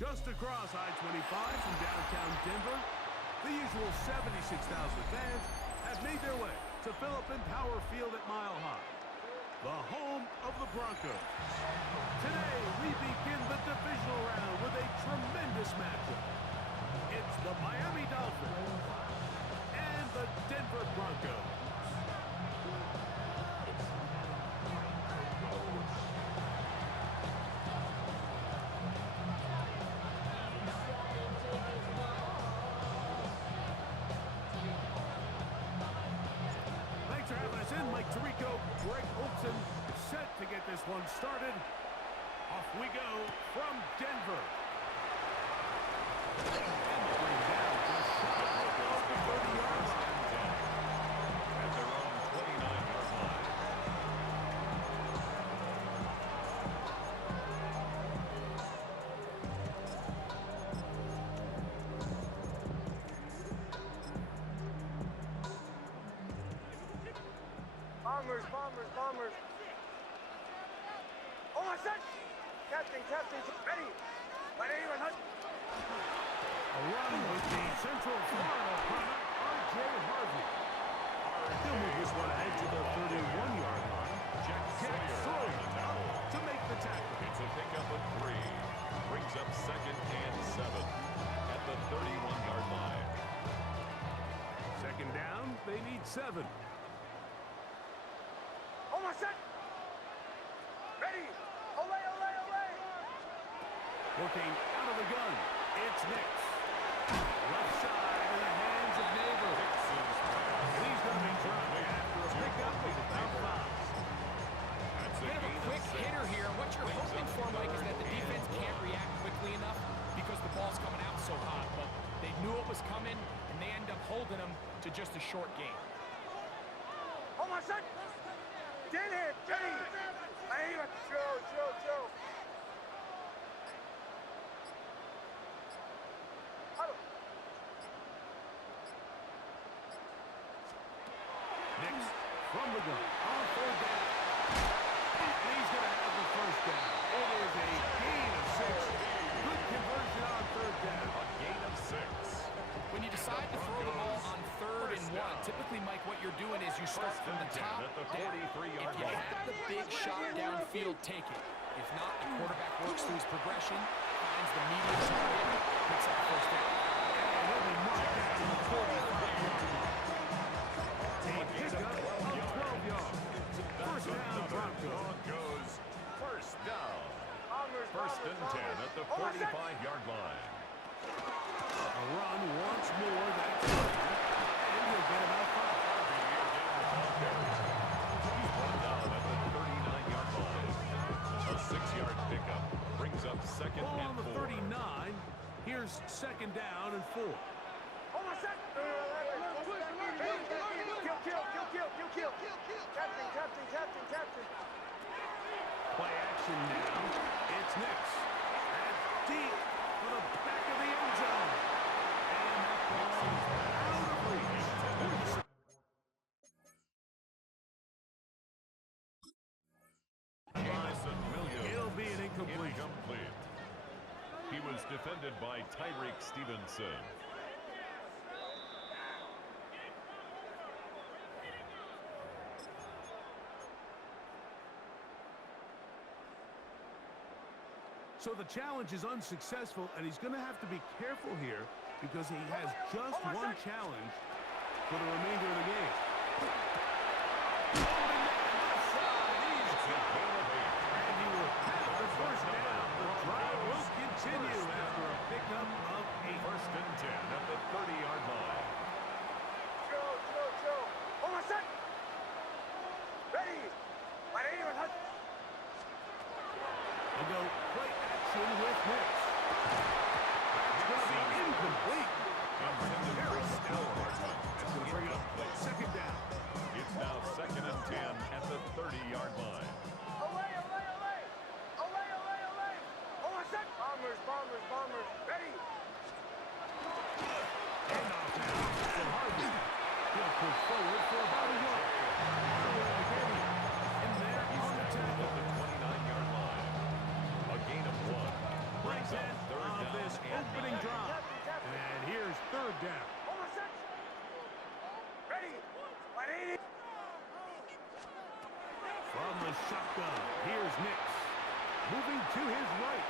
Just across I-25 from downtown Denver, the usual 76,000 fans have made their way to Philip Power Field at Mile High, the home of the Broncos. Today, we begin the divisional round with a tremendous matchup. It's the Miami Dolphins and the Denver Broncos. Thanks for having us in. Mike Tirico, Greg Olson, set to get this one started. Off we go from Denver. And the bring down just shy of the 30-yard line. At their own 29-yard line. Bombers. Oh, my son! Captain, ready! My name is Hunt. A run with the Central Florida product, R.J. Harvey. He'll move this one ahead to the 31-yard line. Jack Sawyer up to make the tackle. It's a pickup of 3. Brings up 2nd and 7 at the 31-yard line. Second down, they need 7. Oh, my son! Ready! Olay! Working out of the gun, it's Nix. Left side in the hands of Neighbor. He's going to be dropped after a pickup of about 5. Bit of a quick hitter here. What you're hoping for, Mike, is that the defense can't react quickly enough because the ball's coming out so hot. But they knew it was coming, and they end up holding them to just a short game. Oh, my son! Get it! Ready! My name is Joe. Nix from the gun on 3rd down. And he's going to have the 1st down. It is a gain of 6. Good conversion on 3rd down. A gain of 6. When you decide to throw the ball on 3rd and 1, typically, Mike, what you're doing is you start from the top at the down. 43-yard If you line. have the big shot downfield, take it. If not, the quarterback works through his progression, finds the medium target, picks up the 1st down. And he'll be marked down to the 45-yard line. A pickup of 12 yards. 1st down, Broncos. 1st down. 1st and 10 Bombers. at the 45-yard line. A run once more. That's good. And he'll get about 5. He's brought down at the 39-yard line. A 6-yard pickup brings up 2nd Ball on and the 4. 39. Here's 2nd down and 4. Oh, my son! Kill. Captain. Play action now. It's Nix. And deep for the back of the end zone. And that ball out of reach. It'll be an incomplete. He was defended by Tyreek Stevenson. So the challenge is unsuccessful, and he's going to have to be careful here because he has just one challenge for the remainder of the game. Holding that left side, he's got it. And he will have the 1st down. The drive will continue after a pickup of 8. 1st and 10 at the 30-yard line. Joe. Oh, my son! Ready! My name is Hunt. They'll go play action with Nix. That's going to be incomplete. Very stout. That's going to bring up 2nd down. down. Hold on, set. Ready. 180. From the shotgun, here's Nix. Moving to his right.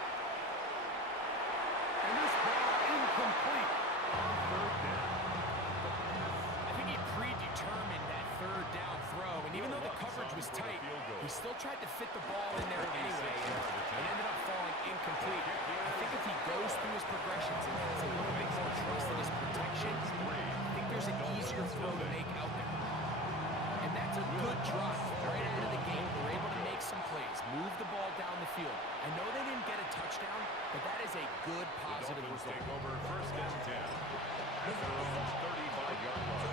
And this ball incomplete on third down. I think he predetermined that third down throw, and even though the coverage was tight, he still tried to fit the ball in there anyway, and it ended up falling incomplete. I think if he goes through his progressions and has a little bit more trust in his protection, I think there's an easier throw to make out there. And that's a good drive right out of the gate. They're able to make some plays, move the ball down the field. I know they didn't get a touchdown, but that is a good positive result. Take over first and 10 at their own 35-yard line.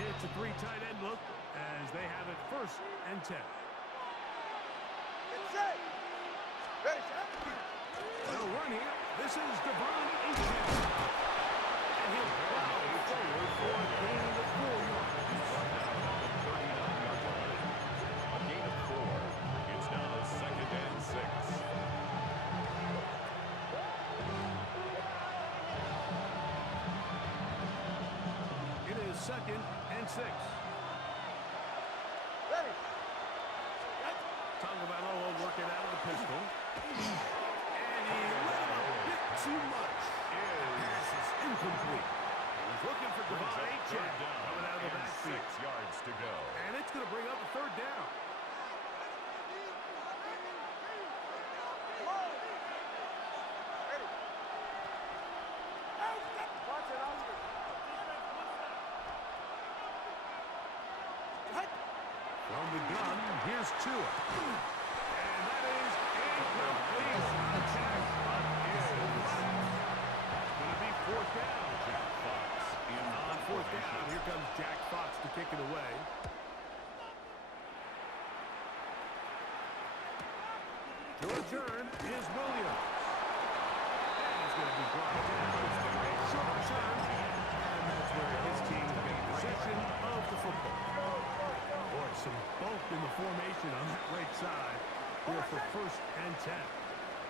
It's a three tight end look as they have it first and 10. Get set. Ready, set. They'll run here. This is Devon Achane. And he'll plow forward for a gain of 4 yards. A gain of 4. It's now second and 6. It is second and 6. Ready. Tagovailoa working out of the pistol. And he let him a bit too much. Pass is incomplete. He's looking for Devon Achane coming out of the backfield. 6 yards to go. And it's going to bring up a third down. Come on. Ready. Watch it under. From the gun, here's Tua. And that is incomplete. Attack on is it's going to be fourth down. Jack Fox in On fourth down, here comes Jack Fox to kick it away. To return is Williams. And he's going to be brought down. It's going to be a short return. And that's where his team will gain possession of the football. Boy, some bulk in the formation on that right side here for first and 10.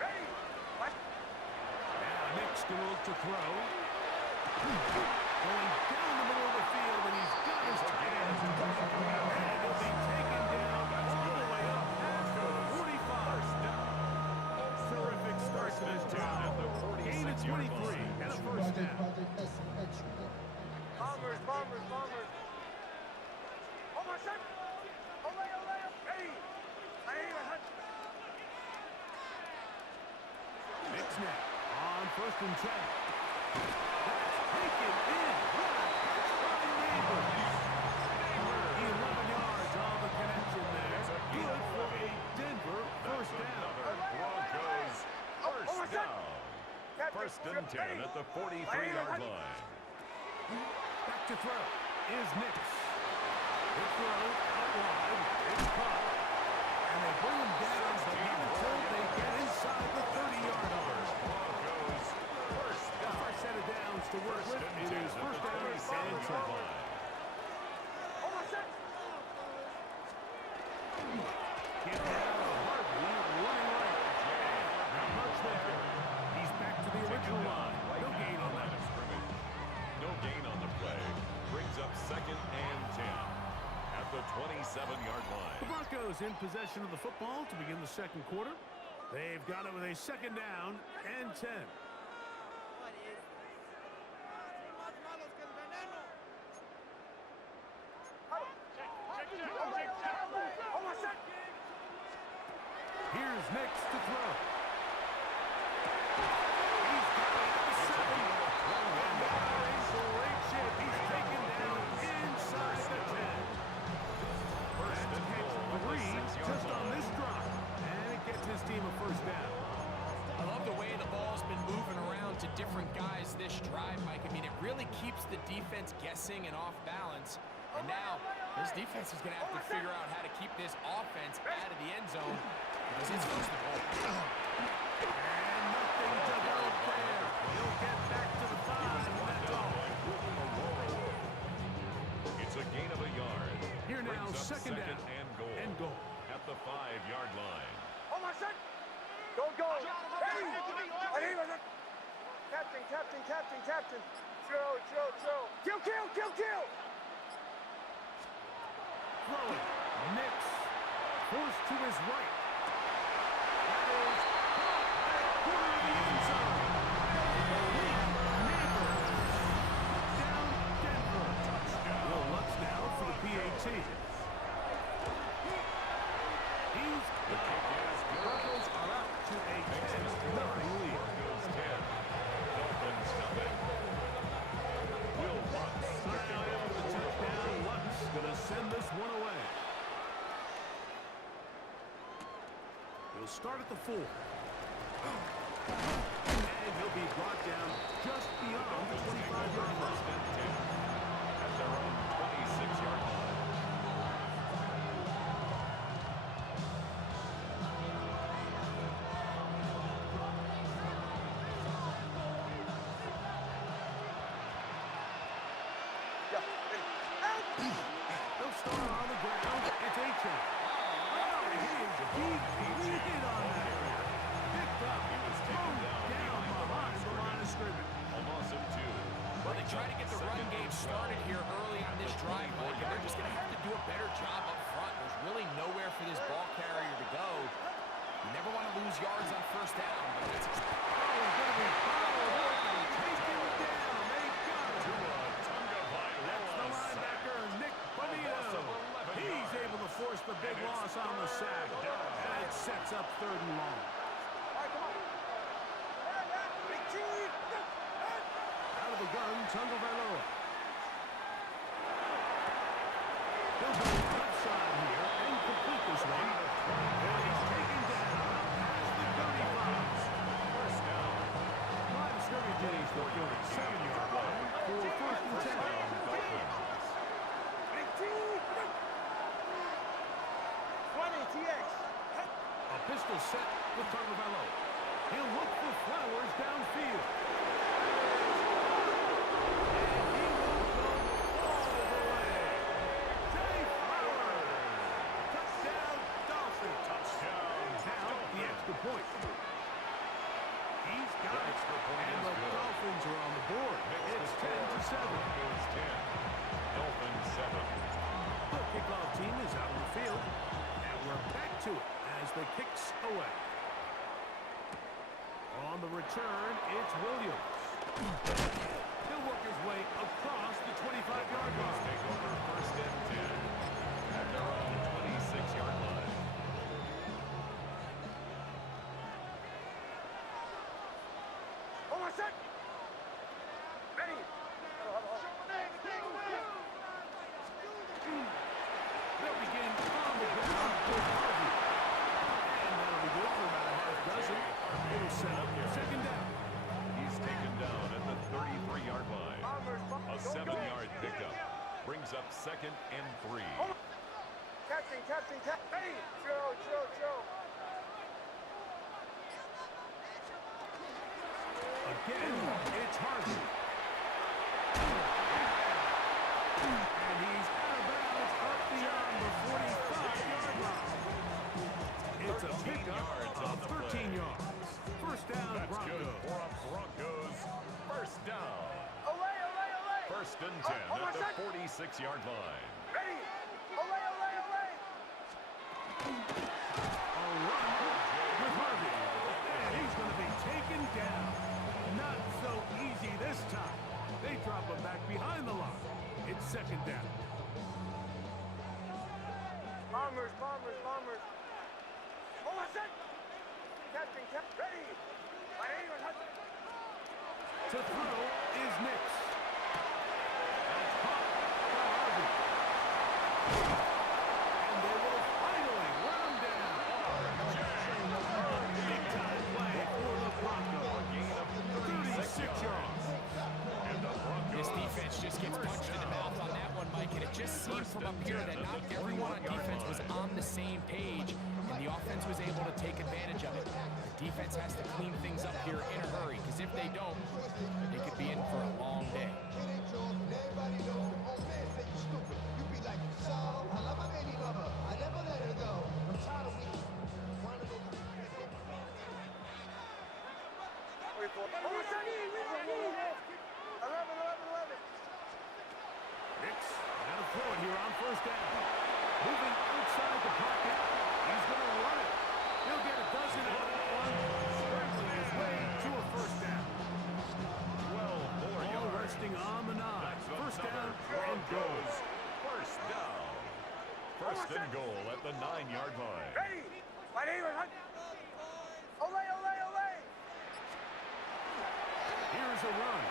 Ready. Watch. Now Nick's going to look to throw. Going down the middle of the field, and he's got his tight end. And he'll be taken down all the way up after the 45. Terrific start to this job. Gain of 23 and a first down. Bombers, bombers, bombers. Hold on, set. Olay, olay. Ready. Aim and hunt. Nick's net on first and 10. That's taken in. What a catch by Neighbors. 11 yards on the connection there. Good for a Denver first down. Broncos first down. Captain, First and 10 at the 43-yard line. Back to throw is Nix. The throw out wide. It's caught. And they bring him down, but not until they get inside the 30-yard line. Broncos first down. First set of downs to work with. It is first down and 10. Hold on, set. Get down Harvey running right. Not much there. He's back to the original line. No gain on that. No gain on the play. Brings up second and 10 at the 27-yard The line. Broncos in possession of the football to begin the second quarter. They've got it with a second down and 10. Hold on, set. Here's Nix to throw. He's got it at the 7. And now in great shape. He's taken down inside the 10. First and 3 just on this drop. And it gets his team a first down. I love the way the ball's been moving around to different guys this drive, Mike. I mean, it really keeps the defense guessing and off balance. And now, this defense is going to have to figure out how to keep this offense out of the end zone because it's first and goal. And nothing to help there. He'll get back to the 5, and that's all. It's a gain of a yard. Here now, Brings up second down and goal and goal. at the 5-yard line. Hold on, set. Go, go. Ready. Captain. Chill. Kill. Throwing. Nix. Forced to his right. That is caught at a corner of the end zone. Elite neighbors. Touchdown, Denver. Will Lutz now for the PAT. The kick is good. Broncos are out to a 10-0 lead. Broncos 10. Dolphins nothing. Will Lutz. So now after the touchdown, Lutz gonna send this one away. He'll start at the 4. And he'll be brought down just beyond the 25-yard line. At their own 26-yard line. They'll start on the ground. It's A-Chain. Oh, he is deep on that. Picked up. Thrown down behind the line of scrimmage. A loss of 2. Well, they try to get the run game started here early on this drive, Mike, and they're just going to have to do a better job up front. There's really nowhere for this ball carrier to go. You never want to lose yards on first down, but that's Oh, he's going to be fouled up and taken down. They got it. That's the linebacker, Nick Bonito. He's able to force the big loss on the sack. And it sets up 3rd and long. Out of the gun, Tagovailoa. He'll go left side here and complete this one. And he's taken down past the 35. First down. Line of scrimmage is the 47-yard line for 1st and 10. A pistol set with Tagovailoa. He'll look for Flowers downfield. And he will go all the way. Jay Flowers. Touchdown, Dolphins. Now the extra point. He's got it. And the Dolphins are on the board. It's 10-7. Broncos 10. Dolphins 7. The kickoff team is out on the field. And we're back to it as the kicks away. On the return, it's Williams. He'll work his way across the 25-yard line. Take over 1st and 10. At their own 26-yard line. Hold on, set. Ready. They'll begin on the ground with Harvey. And that'll be good for about a half dozen. It'll set up 2nd down. He's taken down at the 33-yard line. A 7-yard pickup brings up 2nd and 3. Captain. Ready. Chill. Again, it's Harvey. And he's out of bounds up beyond the 45-yard line. It's a pickup of 13 yards. First down, That's Broncos. good for a Broncos. First down. Olay. 1st and 10 at the 46-yard line. Ready. Olay. A run with Harvey. And he's going to be taken down. Not so easy this time. They drop him back behind the line. It's 2nd down. Bombers. Hold on, set. Captain. Ready. To throw is Nix. That's caught by Harvey. And they will finally run him down. Big time play for the Broncos. Gain of 36 yards. And the Broncos. This defense just gets punched in the mouth on that one, Mike, and it just seemed from up here that not everyone on defense was on the same page, and the offense was able to take advantage of it. The defense has to clean things up here in a hurry, because if they don't, they could be in for a long day. Hicks now throw it here on first down. Moving outside the pocket. He's going to run it. He'll get a dozen out of that one. Scrambling his way to a first down. 12 more Ball yards. resting on the 9. First down and goal. First down. First and goal at the 9-yard line. Ready? My name is Hunt. Ole, ole, ole. Here's a run.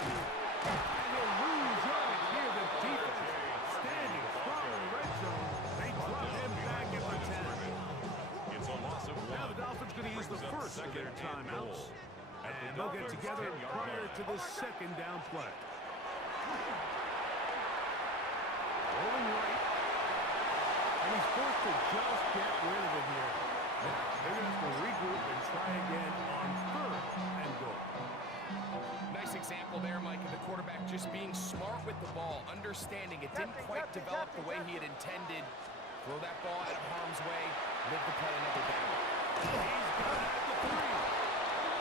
And he'll lose yardage here. The defense standing strong in the red zone. They drop him back at the 10. It's a loss of 1. Now the Dolphins going to use the Brings up first of their second and goal. timeouts. At the And they'll get Dolphins' together 10-yard prior line. to the second down play. Rolling right. And he's forced to just get rid of it here. Now they're going to have to regroup and try again on third and goal. Nice example there, Mike, of the quarterback just being smart with the ball, understanding it didn't quite develop the way he had intended. Throw that ball out of harm's way, live to play another down. He's got it at the 3.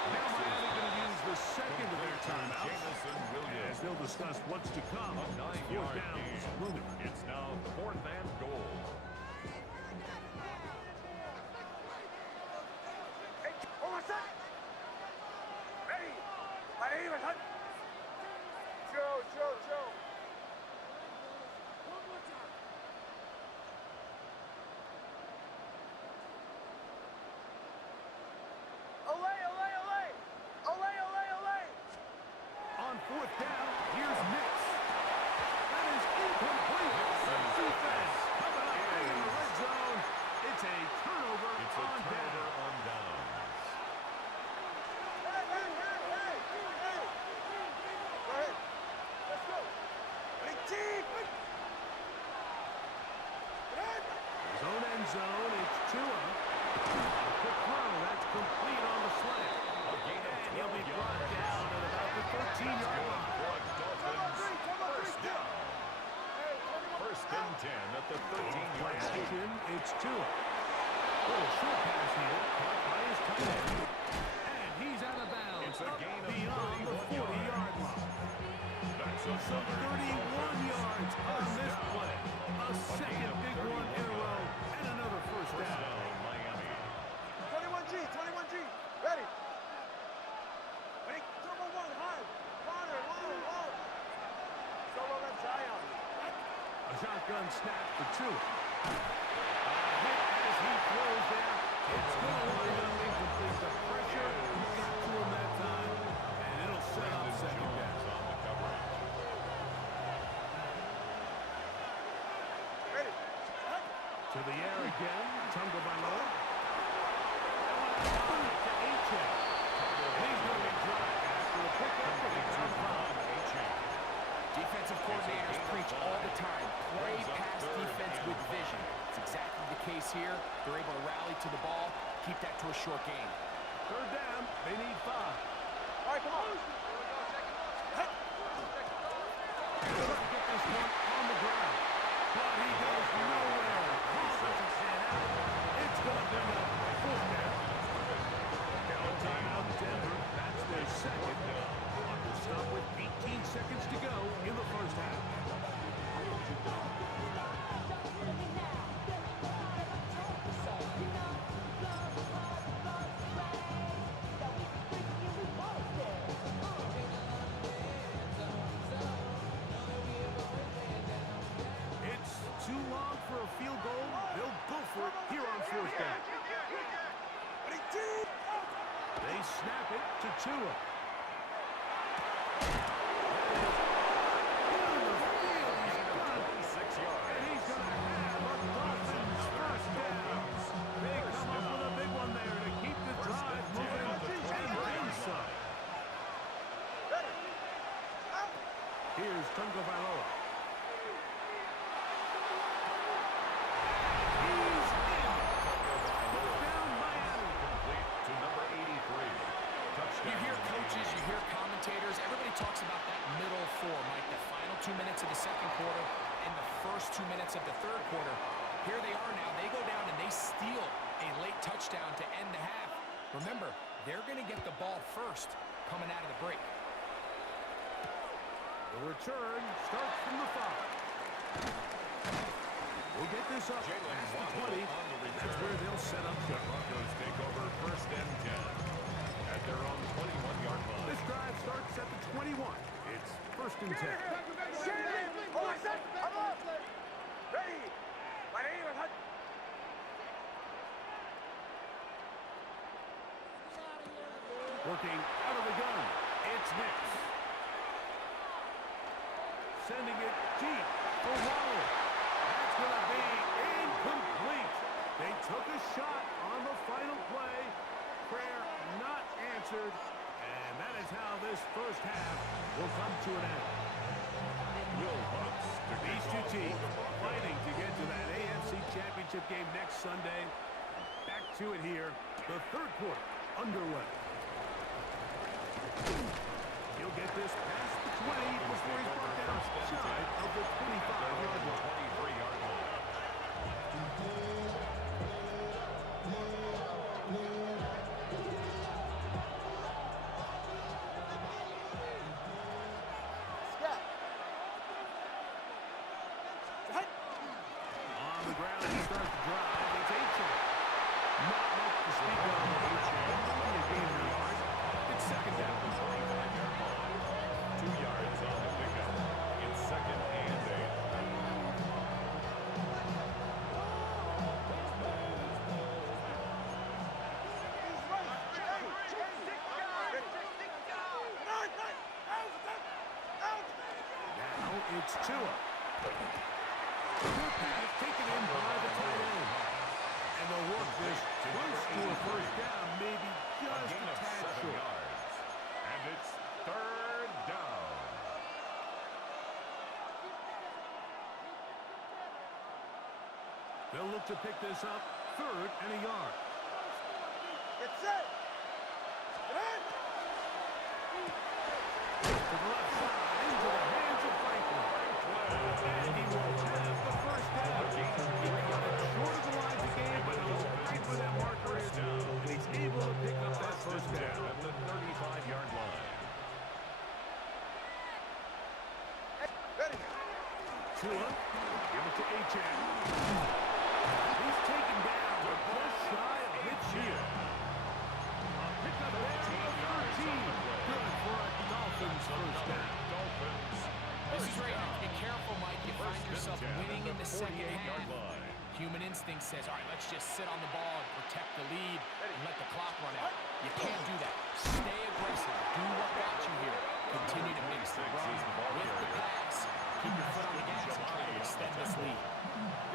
Now Miami going to use the second of their timeouts. Jamison Williams. As they'll discuss what's to come. A 9-yard Fourth down is gain. looming. It's now 4th and goal. Hey, hold on a sec. Ready? My name is Hunt. Joe. One more time. Ole, ole, ole. Ole, ole, ole. On fourth down, here's Nix. That is incomplete. The defense coming up big in the red zone. It's a turnover It's a on turnover down. on downs. Hey. Go ahead. Let's go. Big team. Zone end zone, it's Tua. A quick throw, that's complete on the slant. A gain of And he'll be 12 brought yards. down at about the 13-yard Good line. for Dolphins. First down. First and 10 at the 13-yard line. Action, it's Tua. Little short pass here, caught by his tight end. And he's out of bounds, It's a up gain of beyond the 31 40-yard line. That's a So 31 yards on this play. A second big one in a row, and another first First down. down, Miami. 21G. Ready? Ready? Turbo 1, high. Connor, long. Solo left Zion. A shotgun snap for Tua. A hit as he throws there. It's going to wind up incomplete. The pressure got to him that time, and it'll set up second down. Jones on the coverage. Ready? To the air again, Tunga Bailoa. To H.A. And he's going to be dropped after a pickup of the top five. Defensive coordinators preach all the time, play pass defense with vision. It's exactly the case here. They're able to rally to the ball, keep that to a short game. Third down, they need 5. All right, come on. Trying to get this one on the ground. But he goes nowhere. Ball doesn't stand out. It's going to bring up fourth down. Now a timeout, Denver. That's their second. Clock will stop with 18 seconds to go in the first half. It's too long for a field goal. They'll go for it here on fourth down. Ready, team. They snap it to Tua. And he's going to have a Dolphins first down. They come up with a big one there to keep the drive moving and then some. Ready? Out. Here's Tunga Bailoa. He's in. Down Miami. Complete to number 83. Touchdown. You hear coaches, you hear commentators, everybody talks about that middle four, Mike, the final 2 minutes of the second quarter and the first 2 minutes of the third quarter. Here they are now. They go down and they steal a late touchdown to end the half. Remember, they're going to get the ball first coming out of the break. The return starts from the 5. We'll get this up past the 20. That's where they'll set up The shop. Broncos take over first and 10 at their own 21-yard line. This drive starts at the 21. It's first and 10. Working out of the gun. It's Nix. Sending it deep for Waddle. That's going to be incomplete. They took a shot on the final play. Prayer not answered. And that is how this first half will come to an end. Will Hutz to These two teams fighting to get to that AFC Championship game next Sunday. Back to it here. The third quarter underway. He'll get this past the 20 before he's brought down shy of the 25-yard line. 23-yard line. On the ground, he starts to drive. It's Aiken. Not much to speak of. Maybe a gain of yards. It's second down. 25-yard line. 2 yards on the pickup. It's second and 8. Now it's Tua. Good pass taken in by the tight end. And they'll work this close to a first down, maybe just Gain a of tad 7 short. yards. And it's third down. They'll look to pick this up, third and a yard. It's it. To the left side, into the hands of Franklin. And he will have the first down. He got it short of the lines of game, but he's right where that marker is. And he's able to pick up that first down. At the 35-yard line. Tua, give it to Achan. He's taken down, but just shy of midfield. A pickup there of 13. Good for a Dolphins first down. Dolphins. This is where you have to be careful, Mike. You find yourself winning in the second 48-yard half. line. Human instinct says, all right, let's just sit on the ball and protect the lead and let the clock run out. You can't do that. Stay aggressive. Do what got you here. Continue to mix the run with the pass. Keep your foot on the gas and try to extend this lead.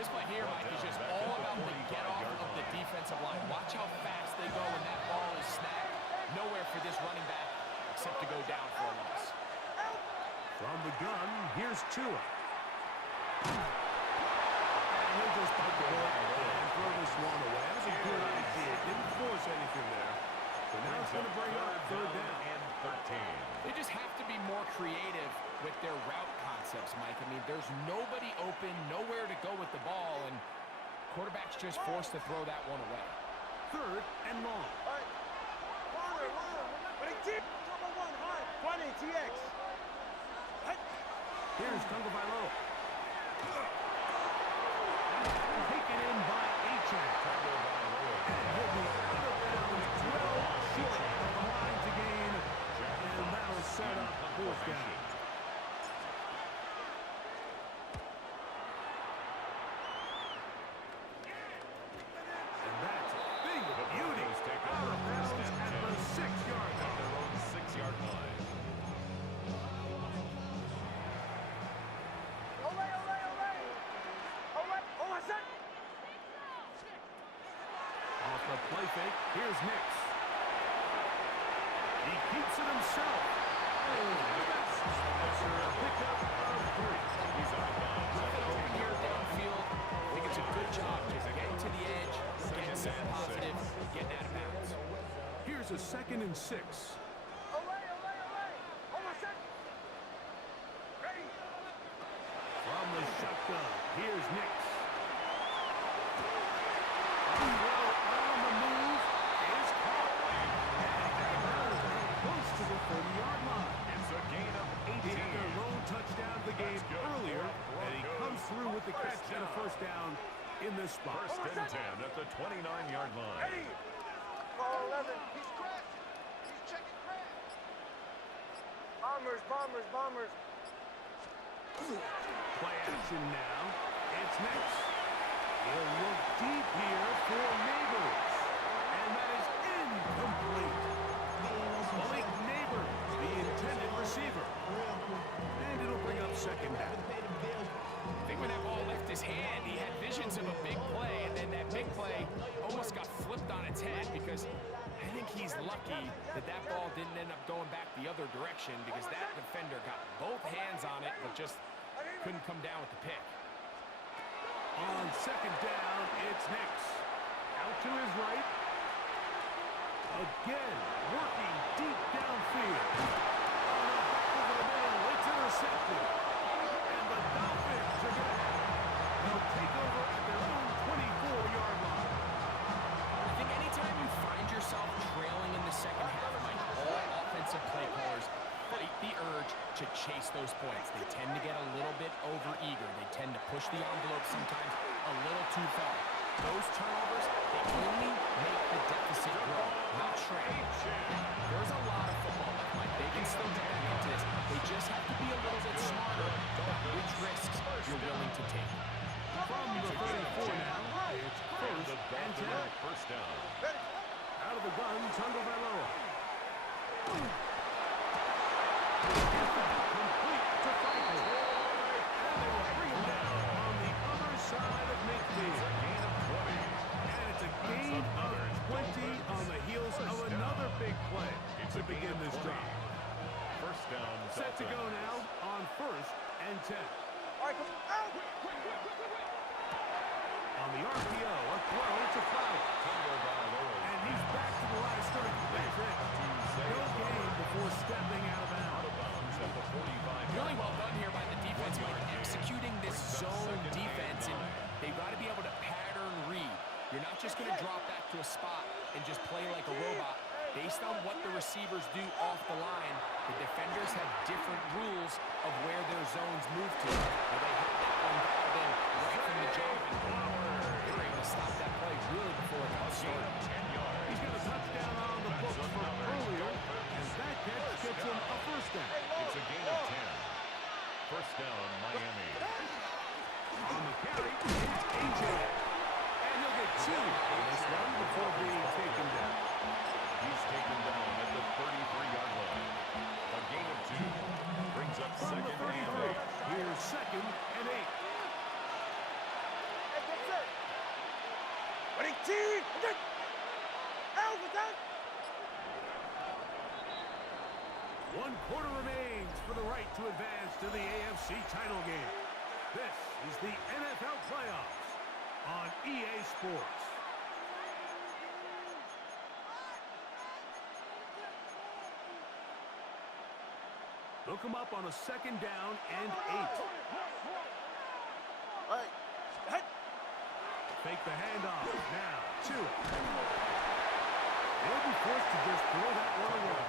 This play here, Mike, is just all about the get-off of the defensive line. Watch how fast they go when that ball is snapped. Nowhere for this running back except to go down for a loss. From the gun, here's Tua. And he'll just bite the ball and throw this one away. That was a good idea. Didn't force anything there. But now it's going to bring up third down. And 13. They just have to be more creative with their route concepts, Mike. I mean, there's nobody open, nowhere to go with the ball, and quarterback's just forced to throw that one away. Third and long. Here's Tagovailoa. Taken in by Achan. And he'll be out of bounds, 12 short of the line to gain. And that'll set up fourth down. And that's a big beauty. Out of bounds at the 6-yard line. Their own 6-yard line. Off the play fake, here's Nix. He keeps it himself. That's a pickup of 3. He's out of bounds. Open here downfield. I think it's a good job just getting to the edge, getting something positive, getting out of bounds. Here's a 2nd and 6. From the shotgun, here's Nix. Well on the move is caught. And first down in this spot. First and 10 at the 29-yard line. Hey! Call 11. He's crashing. He's checking crash. Bombers, bombers, bombers. Play action now. It's next. He'll look deep here for Neighbors. And that is incomplete. Malik Neighbors, the intended receiver. And it'll bring up second down. I think when that ball left his hand, he had visions of a big play, and then that big play almost got flipped on its head because I think he's lucky that that ball didn't end up going back the other direction because that defender got both hands on it but just couldn't come down with the pick. On second down, it's Nix. Out to his right. Again, working deep downfield. On the back of the middle, it's intercepted. And the Dolphins are going to have it. They'll take over at their own 24-yard line. I think anytime you find yourself trailing in the second half, Mike, all offensive play callers fight the urge to chase those points. They tend to get a little bit over-eager. They tend to push the envelope sometimes a little too far. Those turnovers, they only make the deficit grow, not shrink. There's a lot of football left, Mike. They can still get back into this. They just have to be a little bit smarter about which risks you're willing to take. From the 34 now, it's first and 10. First down. Out of the gun, Tagovailoa. Complete to Franklin. And they will bring him down on the other side of midfield. And it's a gain of 20 on the heels of another big play to begin this drive. First down. Set to go now on first and 10. All right, come out. On the RPO, a throw to Flowers. And he's back to the line of scrimmage. That's it. No gain before stepping out of bounds. Really well done here by the defense, Mike, executing this zone defense, and they've got to be able to pattern read. You're not just going to drop back to a spot and just play like a robot. Based on what the receivers do off the line, the defenders have different rules of where their zones move to. Where they hit that one dialed in right from the jump, and they were able to stop that play really before it got started. He's got a touchdown on the books from earlier, and that catch gets him a first down. It's a gain of 10. First down, Miami. On the carry, it's AJ. And he'll get two on this one before being taken down. He's taken down at the 33-yard line. A gain of 2 brings up From second the and 33, 8. here's second and 8. Hey, good sir. Ready, team. Out with that. 1 quarter remains for the right to advance to the AFC title game. This is the NFL playoffs on EA Sports. They'll come up on a second down and 8. All right. Hey. Fake the handoff. Now, to it. They'll be forced to just throw that one away.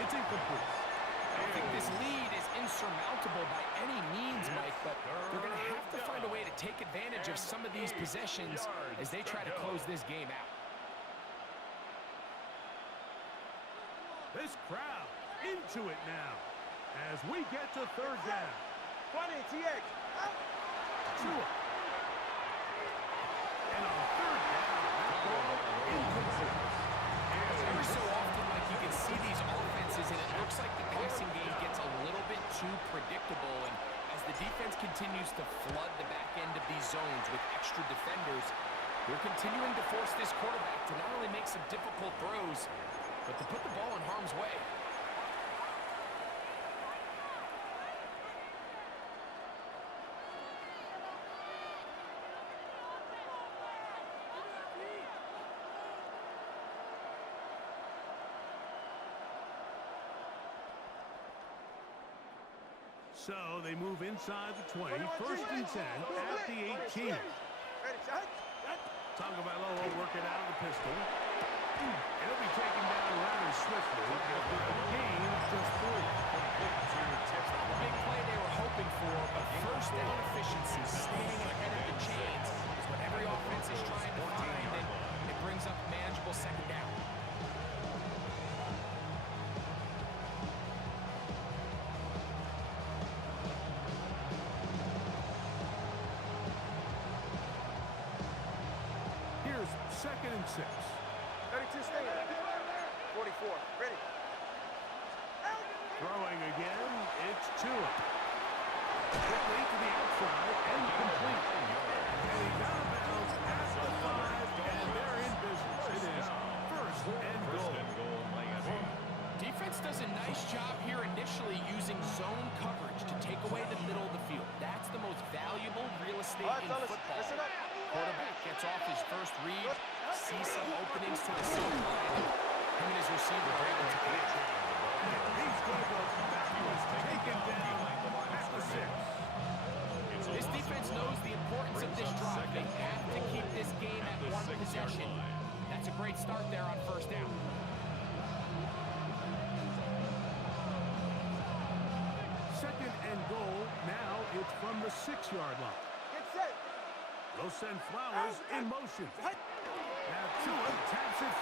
It's incomplete. I don't think this lead is insurmountable by any means, Mike, but they're going to have to find a way to take advantage of some of these possessions as they try to close this game out. This crowd into it now as we get to third down. 20, TX. Out. Tua. And on third down, that ball incomplete. Every so often, like, you can see these offenses, and it looks like the passing game gets a little bit too predictable, and as the defense continues to flood the back end of these zones with extra defenders, they're continuing to force this quarterback to not only make some difficult throws, but to put the ball in harm's way. So they move inside the 20, first and 10 at the 18. Ready, shot. Tagovailoa working out of the pistol. It'll be taken down rather swiftly. A gain of just 3. The big play they were hoping for, but first down efficiency, staying ahead of the chains. Second and 6. 32 stand. 44. Ready. Throwing again, it's Tua. Quickly to the outside and complete. And he's out of bounds at the 5, and they're in business. It is first and goal. Defense does a nice job here initially using zone coverage to take away the middle of the field. That's the most valuable real estate in football. Listen up. Quarterback gets off his first read, sees some openings to the sideline. Him and his receiver are able to connect. He's going to go backwards, taken down at the 6. This defense knows the importance of this drive. They have to keep this game at one possession. That's a great start there on first down. Second and goal. Now it's from the 6-yard line. Get set. They'll send Flowers in motion. Now Tua taps it